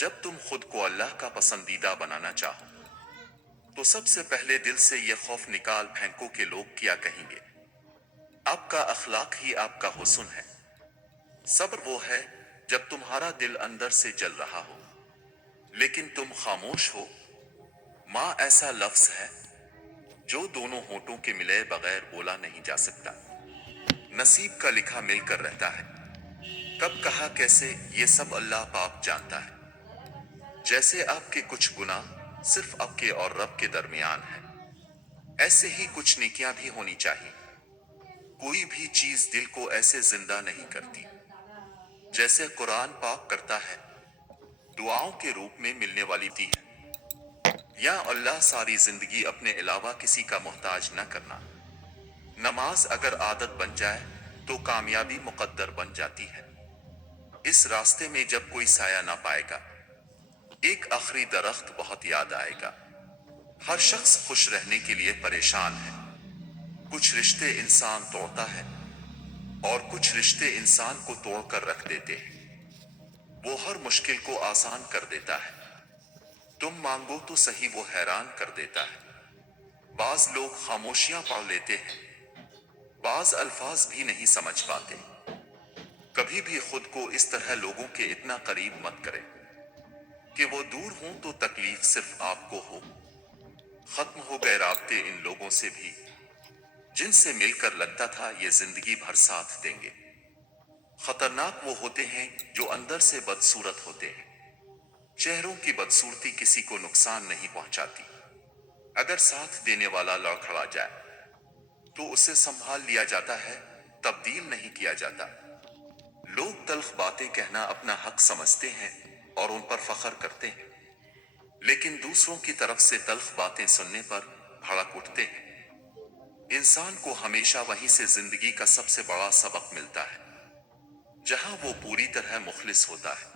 जब तुम खुद को अल्लाह का पसंदीदा बनाना चाहो तो सबसे पहले दिल से यह खौफ निकाल फेंको कि लोग क्या कहेंगे। आपका अखलाक ही आपका हुस्न है। सब्र वो है जब तुम्हारा दिल अंदर से जल रहा हो लेकिन तुम खामोश हो। माँ ऐसा लफ्ज है जो दोनों होठों के मिले बगैर बोला नहीं जा सकता। नसीब का लिखा मिलकर रहता है, कब कहा कैसे ये सब अल्लाह पाक जानता है। जैसे आपके कुछ गुनाह सिर्फ आपके और रब के दरमियान है, ऐसे ही कुछ नेकियां भी होनी चाहिए। कोई भी चीज दिल को ऐसे जिंदा नहीं करती जैसे कुरान पाक करता है। दुआओं के रूप में मिलने वाली थी है। या अल्लाह सारी जिंदगी अपने अलावा किसी का मोहताज न करना। नमाज अगर आदत बन जाए तो कामयाबी मुकद्दर बन जाती है। इस रास्ते में जब कोई साया ना पाएगा, एक आखिरी दरख्त बहुत याद आएगा। हर शख्स खुश रहने के लिए परेशान है। कुछ रिश्ते इंसान तोड़ता है और कुछ रिश्ते इंसान को तोड़कर रख देते हैं। वो हर मुश्किल को आसान कर देता है। तुम मांगो तो सही वो हैरान कर देता है। बाज लोग खामोशियां पढ़ लेते हैं, बाज अल्फाज भी नहीं समझ पाते। कभी भी खुद को इस तरह लोगों के इतना करीब मत करें कि वो दूर हों तो तकलीफ सिर्फ आपको हो। खत्म हो गए राब्ते इन लोगों से भी जिनसे मिलकर लगता था ये जिंदगी भर साथ देंगे। खतरनाक वो होते हैं जो अंदर से बदसूरत होते हैं। चेहरों की बदसूरती किसी को नुकसान नहीं पहुंचाती। अगर साथ देने वाला लड़खड़ा जाए तो उसे संभाल लिया जाता है, तब्दील नहीं किया जाता। लोग तल्ख बातें कहना अपना हक समझते हैं और उन पर फख्र करते हैं, लेकिन दूसरों की तरफ से तल्ख बातें सुनने पर भड़क उठते हैं। इंसान को हमेशा वहीं से जिंदगी का सबसे बड़ा सबक मिलता है जहां वो पूरी तरह मुखलिस होता है।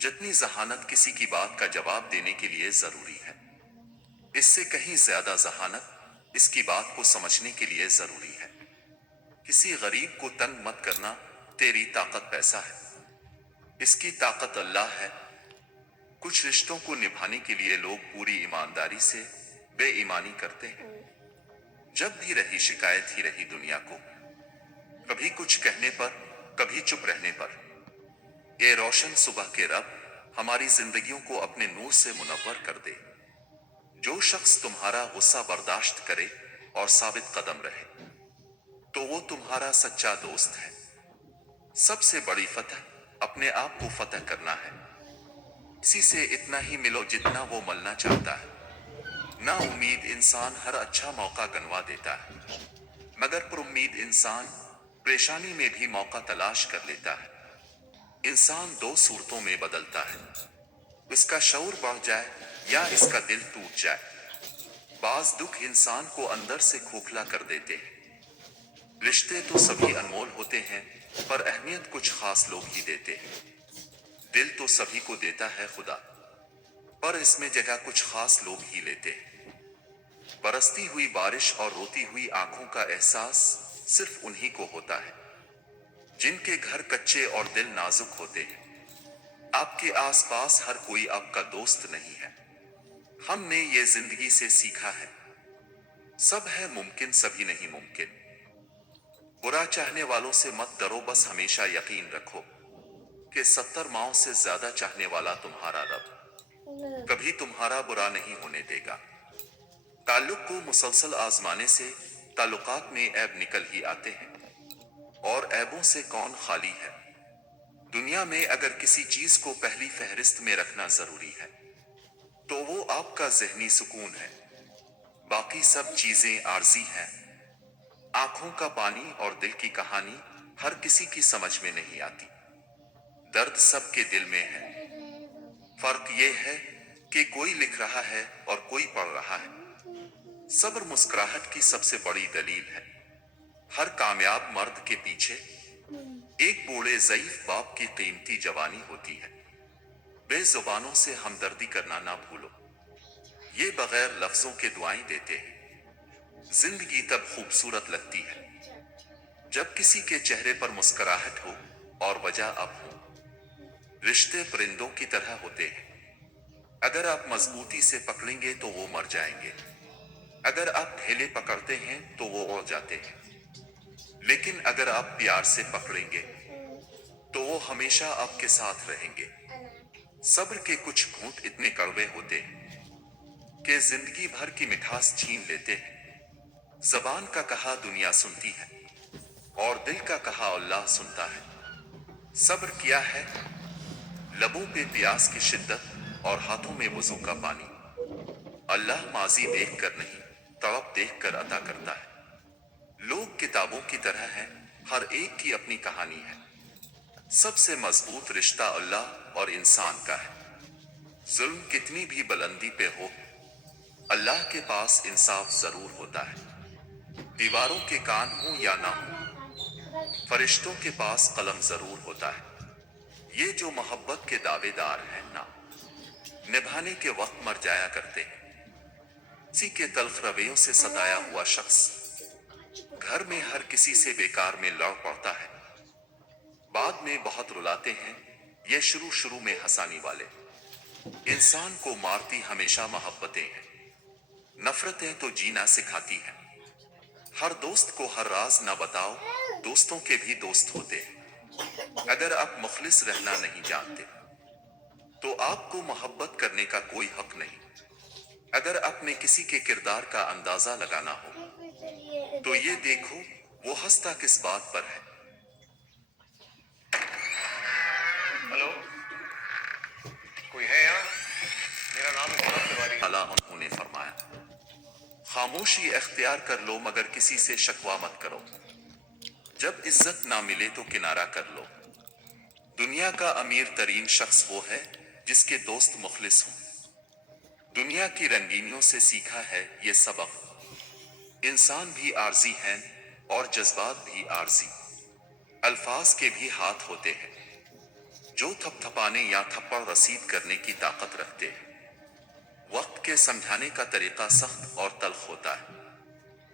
जितनी जहानत किसी की बात का जवाब देने के लिए जरूरी है, इससे कहीं ज्यादा जहानत इसकी बात को समझने के लिए जरूरी है। किसी गरीब को तंग मत करना, तेरी ताकत पैसा है, इसकी ताकत अल्लाह है। कुछ रिश्तों को निभाने के लिए लोग पूरी ईमानदारी से बेईमानी करते हैं। जब भी रही शिकायत ही रही दुनिया को, कभी कुछ कहने पर, कभी चुप रहने पर। ये रोशन सुबह के रब हमारी जिंदगियों को अपने नूर से मुनव्वर कर दे। जो शख्स तुम्हारा गुस्सा बर्दाश्त करे और साबित कदम रहे तो वो तुम्हारा सच्चा दोस्त है। सबसे बड़ी फतह अपने आप को फतह करना है। किसी से इतना ही मिलो जितना वो मलना चाहता है। ना उम्मीद इंसान हर अच्छा मौका गंवा देता है, मगर पुरुम्मीद इंसान परेशानी में भी मौका तलाश कर लेता है। इंसान दो सूरतों में बदलता है, इसका शऊर बढ़ जाए या इसका दिल टूट जाए। बाज दुख इंसान को अंदर से खोखला कर देते हैं। रिश्ते तो सभी अनमोल होते हैं पर अहमियत कुछ खास लोग ही देते हैं। दिल तो सभी को देता है खुदा, पर इसमें जगह कुछ खास लोग ही लेते हैं। बरसती हुई बारिश और रोती हुई आंखों का एहसास सिर्फ उन्हीं को होता है जिनके घर कच्चे और दिल नाजुक होते हैं। आपके आसपास हर कोई आपका दोस्त नहीं है। हमने ये जिंदगी से सीखा है, सब है मुमकिन सभी नहीं मुमकिन। बुरा चाहने वालों से मत डरो, बस हमेशा यकीन रखो कि 70 माओं से ज्यादा चाहने वाला तुम्हारा रब कभी तुम्हारा बुरा नहीं होने देगा। ताल्लुक को मुसलसल आजमाने से ताल्लुकात में ऐब निकल ही आते हैं, और ऐबों से कौन खाली है। दुनिया में अगर किसी चीज को पहली फहरिस्त में रखना जरूरी है तो वो आपका ज़हनी सुकून है। बाकी सब चीजें आर्जी हैं। आंखों का पानी और दिल की कहानी हर किसी की समझ में नहीं आती। दर्द सबके दिल में है, फर्क ये है कि कोई लिख रहा है और कोई पढ़ रहा है। सब्र मुस्कुराहट की सबसे बड़ी दलील है। हर कामयाब मर्द के पीछे एक बूढ़े ज़ईफ बाप की कीमती जवानी होती है। बेजुबानों से हमदर्दी करना ना भूलो, ये बगैर लफ्जों के दुआएं देते हैं। जिंदगी तब खूबसूरत लगती है जब किसी के चेहरे पर मुस्कुराहट हो और वजह अब हो। रिश्ते परिंदों की तरह होते हैं। अगर आप मजबूती से पकड़ेंगे तो वो मर जाएंगे। अगर आप ढेले पकड़ते हैं तो वो उड़ जाते हैं। लेकिन अगर आप प्यार से पकड़ेंगे तो वो हमेशा आपके साथ रहेंगे। सब्र के कुछ घूंट इतने कड़वे होते हैं कि जिंदगी भर की मिठास छीन लेते हैं। जबान का कहा दुनिया सुनती है और दिल का कहा अल्लाह सुनता है। सब्र किया है लबों पे प्यास की शिद्दत और हाथों में वजू का पानी। अल्लाह माजी देख कर नहीं, तड़प देख कर अता करता है। लोग किताबों की तरह हैं, हर एक की अपनी कहानी है। सबसे मजबूत रिश्ता अल्लाह और इंसान का है। जुल्म कितनी भी बुलंदी पे हो, अल्लाह के पास इंसाफ जरूर होता है। दीवारों के कान हो या ना हो, फरिश्तों के पास कलम जरूर होता है। ये जो मोहब्बत के दावेदार हैं ना, निभाने के वक्त मर जाया करते हैं। किसी के तल्ख रवैयों से सताया हुआ शख्स घर में हर किसी से बेकार में लड़ पड़ता है। बाद में बहुत रुलाते हैं। ये शुरू शुरू में हंसाने वाले इंसान को मारती हमेशा मोहब्बतें हैं। नफरतें तो जीना सिखाती हैं। हर दोस्त को हर राज ना बताओ, दोस्तों के भी दोस्त होते हैं। अगर आप मुखलिस रहना नहीं जानते तो आपको मोहब्बत करने का कोई हक नहीं। अगर अपने किसी के किरदार का अंदाजा लगाना हो तो ये देखो वो हंसता किस बात पर है। हेलो, कोई है यहाँ? मेरा नाम इकराम तिवारी है। अला उन्होंने फरमाया, खामोशी अख्तियार कर लो मगर किसी से शकवा मत करो। जब इज्जत ना मिले तो किनारा कर लो। दुनिया का अमीर तरीन शख्स वो है जिसके दोस्त मुखलिस हों। दुनिया की रंगीनियों से सीखा है ये सबक। इंसान भी आर्जी हैं और जज्बात भी आर्जी। अल्फाज के भी हाथ होते हैं जो थपथपाने या थप्पड़ रसीद करने की ताकत रखते हैं। वक्त के समझाने का तरीका सख्त और तल्ख होता है,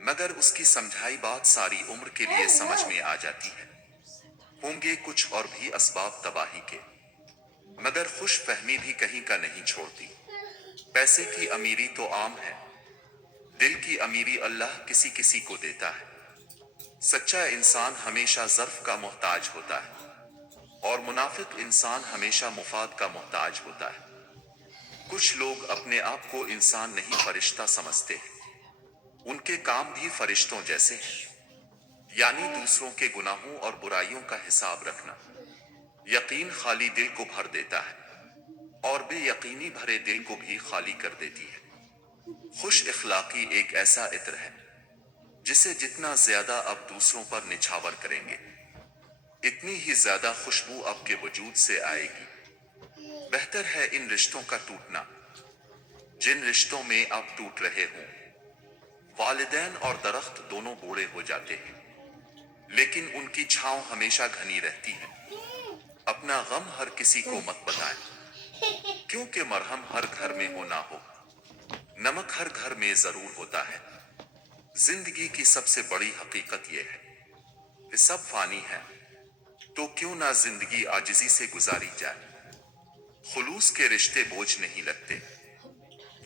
मगर उसकी समझाई बात सारी उम्र के लिए समझ में आ जाती है। होंगे कुछ और भी असबाब तबाही के, मगर खुश फहमी भी कहीं का नहीं छोड़ती। पैसे की अमीरी तो आम है, दिल की अमीरी अल्लाह किसी किसी को देता है। सच्चा इंसान हमेशा ज़र्फ का मोहताज होता है और मुनाफिक इंसान हमेशा मुफाद का मोहताज होता है। कुछ लोग अपने आप को इंसान नहीं फरिश्ता समझते हैं। उनके काम भी फरिश्तों जैसे हैं, यानी दूसरों के गुनाहों और बुराइयों का हिसाब रखना। यकीन खाली दिल को भर देता है और बेयकीनी भरे दिल को भी खाली कर देती है। खुश इखलाकी एक ऐसा इत्र है जिसे जितना ज्यादा आप दूसरों पर निछावर करेंगे, इतनी ही ज्यादा खुशबू आपके वजूद से आएगी। बेहतर है इन रिश्तों का टूटना जिन रिश्तों में आप टूट रहे हों। वालिदैन और दरख्त दोनों बूढ़े हो जाते हैं, लेकिन उनकी छांव हमेशा घनी रहती है। अपना गम हर किसी को मत बताएं, क्योंकि मरहम हर घर में हो ना हो, नमक हर घर में जरूर होता है। जिंदगी की सबसे बड़ी हकीकत यह है कि सब फानी है, तो क्यों ना जिंदगी आजिजी से गुजारी जाए। खुलूस के रिश्ते बोझ नहीं लगते,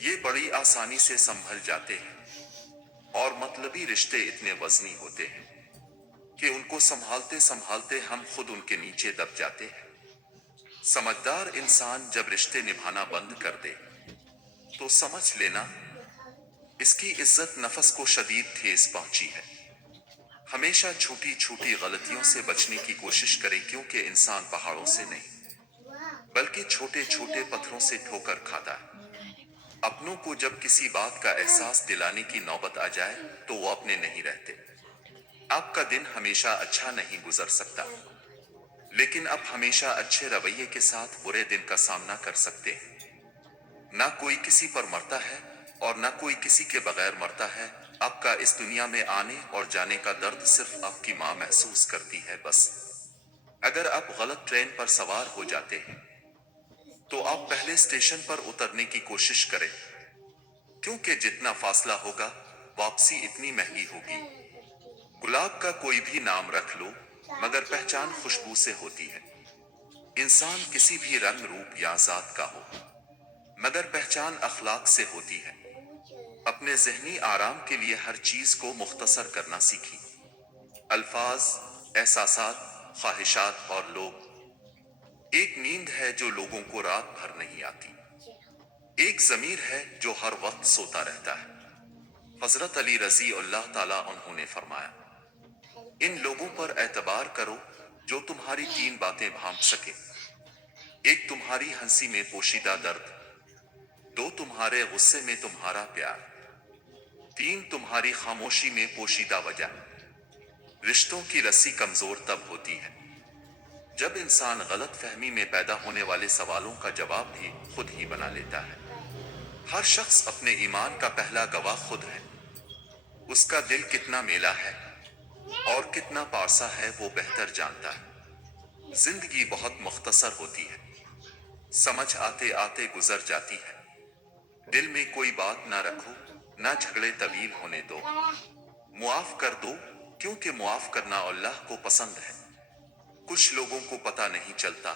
ये बड़ी आसानी से संभल जाते हैं। और मतलबी रिश्ते इतने वजनी होते हैं कि उनको संभालते संभालते हम खुद उनके नीचे दब जाते हैं। समझदार इंसान जब रिश्ते निभाना बंद कर दे तो समझ लेना इसकी इज्जत नफस को शदीद ठेस पहुंची है। हमेशा छोटी छोटी गलतियों से बचने की कोशिश करें, क्योंकि इंसान पहाड़ों से नहीं बल्कि छोटे छोटे पत्थरों से ठोकर खाता है। अपनों को जब किसी बात का एहसास दिलाने की नौबत आ जाए तो वो अपने नहीं रहते। आपका दिन हमेशा अच्छा नहीं गुजर सकता, लेकिन आप हमेशा अच्छे रवैये के साथ बुरे दिन का सामना कर सकते हैं। ना कोई किसी पर मरता है और ना कोई किसी के बगैर मरता है। आपका इस दुनिया में आने और जाने का दर्द सिर्फ आपकी माँ महसूस करती है बस। अगर आप गलत ट्रेन पर सवार हो जाते हैं तो आप पहले स्टेशन पर उतरने की कोशिश करें, क्योंकि जितना फासला होगा वापसी इतनी महंगी होगी। गुलाब का कोई भी नाम रख लो, मगर पहचान खुशबू से होती है। इंसान किसी भी रंग रूप या जात का हो, मगर पहचान अखलाक से होती है। अपने ज़हनी आराम के लिए हर चीज को मुख्तसर करना सीखी। अल्फाज, एहसासात, ख्वाहिशात और लोग। एक नींद है जो लोगों को रात भर नहीं आती। एक ज़मीर है जो हर वक्त सोता रहता है। हजरत अली रजी अल्लाह ताला अन्हु ने फरमाया, इन लोगों पर एतबार करो जो तुम्हारी तीन बातें भांप सके। एक तुम्हारी हंसी में पोशीदा दर्द, दो तुम्हारे गुस्से में तुम्हारा प्यार, तीन तुम्हारी खामोशी में पोशीदा वजह। रिश्तों की रस्सी कमजोर तब होती है जब इंसान गलत फहमी में पैदा होने वाले सवालों का जवाब भी खुद ही बना लेता है। हर शख्स अपने ईमान का पहला गवाह खुद है। उसका दिल कितना मेला है और कितना पारसा है वो बेहतर जानता है। जिंदगी बहुत मुख्तसर होती है, समझ आते आते गुजर जाती है। दिल में कोई बात ना रखो, ना झगड़े तवील होने दो। मुआफ कर दो, क्योंकि मुआफ करना अल्लाह को पसंद है। कुछ लोगों को पता नहीं चलता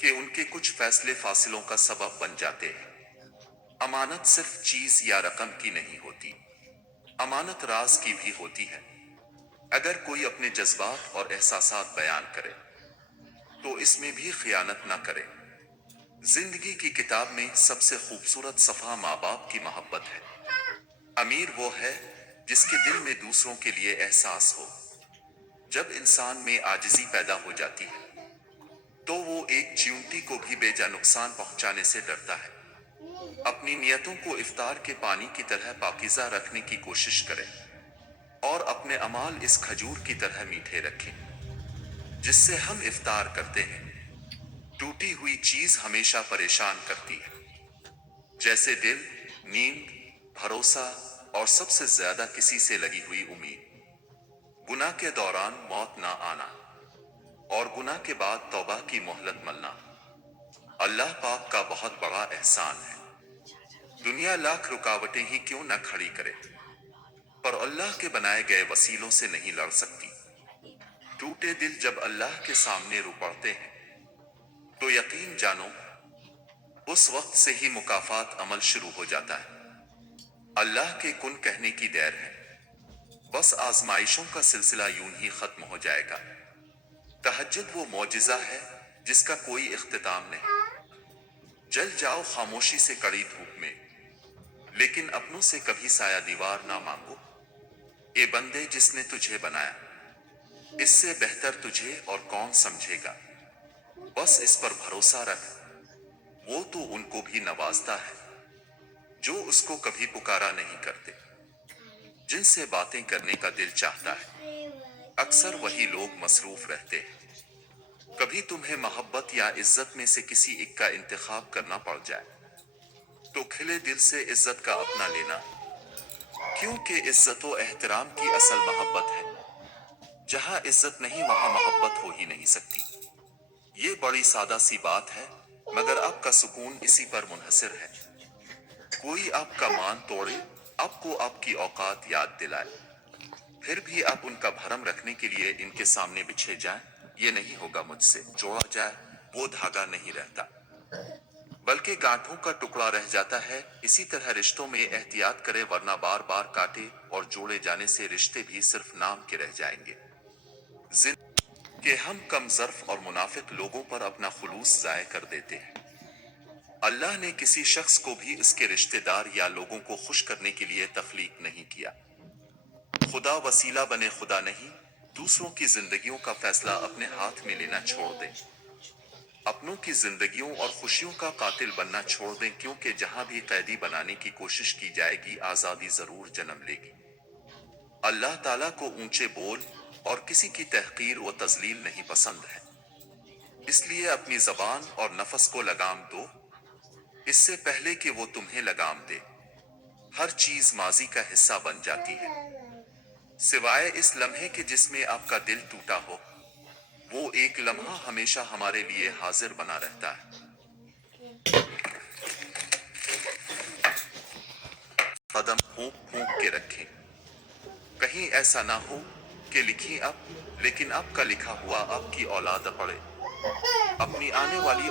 कि उनके कुछ फैसले फासिलों का सबब बन जाते हैं। अमानत सिर्फ चीज या रकम की नहीं होती, अमानत राज की भी होती है। अगर कोई अपने जज्बात और एहसासात बयान करे तो इसमें भी खियानत ना करे। जिंदगी की किताब में सबसे खूबसूरत सफ़ा माँ बाप की मोहब्बत है। अमीर वो है जिसके दिल में दूसरों के लिए एहसास हो। जब इंसान में आजिज़ी पैदा हो जाती है तो वो एक चींटी को भी बेजा नुकसान पहुंचाने से डरता है। अपनी नियतों को इफ्तार के पानी की तरह पाकीज़ा रखने की कोशिश करें और अपने अमाल इस खजूर की तरह मीठे रखें जिससे हम इफ्तार करते हैं। टूटी हुई चीज हमेशा परेशान करती है, जैसे दिल, नींद, भरोसा और सबसे ज्यादा किसी से लगी हुई उम्मीद। गुनाह के दौरान मौत ना आना और गुनाह के बाद तौबा की मोहलत मिलना अल्लाह पाक का बहुत बड़ा एहसान है। दुनिया लाख रुकावटें ही क्यों न खड़ी करे, पर अल्लाह के बनाए गए वसीलों से नहीं लड़ सकती। टूटे दिल जब अल्लाह के सामने रो पड़ते हैं तो यकीन जानो उस वक्त से ही मुकाफात अमल शुरू हो जाता है। अल्लाह के कुन कहने की देर है, बस आजमाइशों का सिलसिला यूं ही खत्म हो जाएगा। तहज्जुद वो मौजिज़ा है जिसका कोई इख्तिताम नहीं। जल जाओ खामोशी से कड़ी धूप में, लेकिन अपनों से कभी साया दीवार ना मांगो। ए बंदे, जिसने तुझे बनाया इससे बेहतर तुझे और कौन समझेगा। बस इस पर भरोसा रख, वो तो उनको भी नवाजता है जो उसको कभी पुकारा नहीं करते, जिनसे बातें करने का दिल चाहता है। अक्सर वही लोग मसरूफ रहते हैं। कभी तुम्हें मोहब्बत या इज्जत में से किसी एक का इंतखाब करना पड़ जाए तो खिले दिल से इज्जत का अपना लेना, क्योंकि इज्जत व एहतराम की असल मोहब्बत है। जहां इज्जत नहीं वहां मोहब्बत हो ही नहीं सकती। ये बड़ी सादा सी बात है, मगर आपका सुकून इसी पर मुनहसिर है। कोई आपका मान तोड़े, आपको आपकी औकात याद दिलाए, फिर भी आप उनका भरम रखने के लिए इनके सामने बिछे जाएं, ये नहीं होगा मुझसे। जोड़ा जाए वो धागा नहीं रहता, बल्कि गांठों का टुकड़ा रह जाता है। इसी तरह रिश्तों में एहतियात करें, वरना बार बार काटे और जोड़े जाने से रिश्ते भी सिर्फ नाम के रह जाएंगे। कि हम कम ज़र्फ और मुनाफिक लोगों पर अपना खुलूस ज़ाय कर देते हैं। अल्लाह ने किसी शख्स को भी इसके रिश्तेदार या लोगों को खुश करने के लिए तख्लीक नहीं किया। खुदा वसीला बने, खुदा नहीं। दूसरों की जिंदगियों का फैसला अपने हाथ में लेना छोड़ दें। अपनों की जिंदगियों और खुशियों का कातिल बनना छोड़ दें, क्योंकि जहां भी कैदी बनाने की कोशिश की जाएगी, आजादी जरूर जन्म लेगी। अल्लाह ताला को ऊंचे बोल और किसी की तहकीर व तजलील नहीं पसंद है। इसलिए अपनी जबान और नफस को लगाम दो, इससे पहले कि वो तुम्हें लगाम दे। हर चीज माजी का हिस्सा बन जाती है, सिवाय इस लम्हे के जिसमें आपका दिल टूटा हो। वो एक लम्हा हमेशा हमारे लिए हाजिर बना रहता है। कदम फूंक फूंक के रखें, कहीं ऐसा ना हो कि लिखी अब, लेकिन आपका लिखा हुआ आपकी औलाद पढ़े। अपनी आने वाली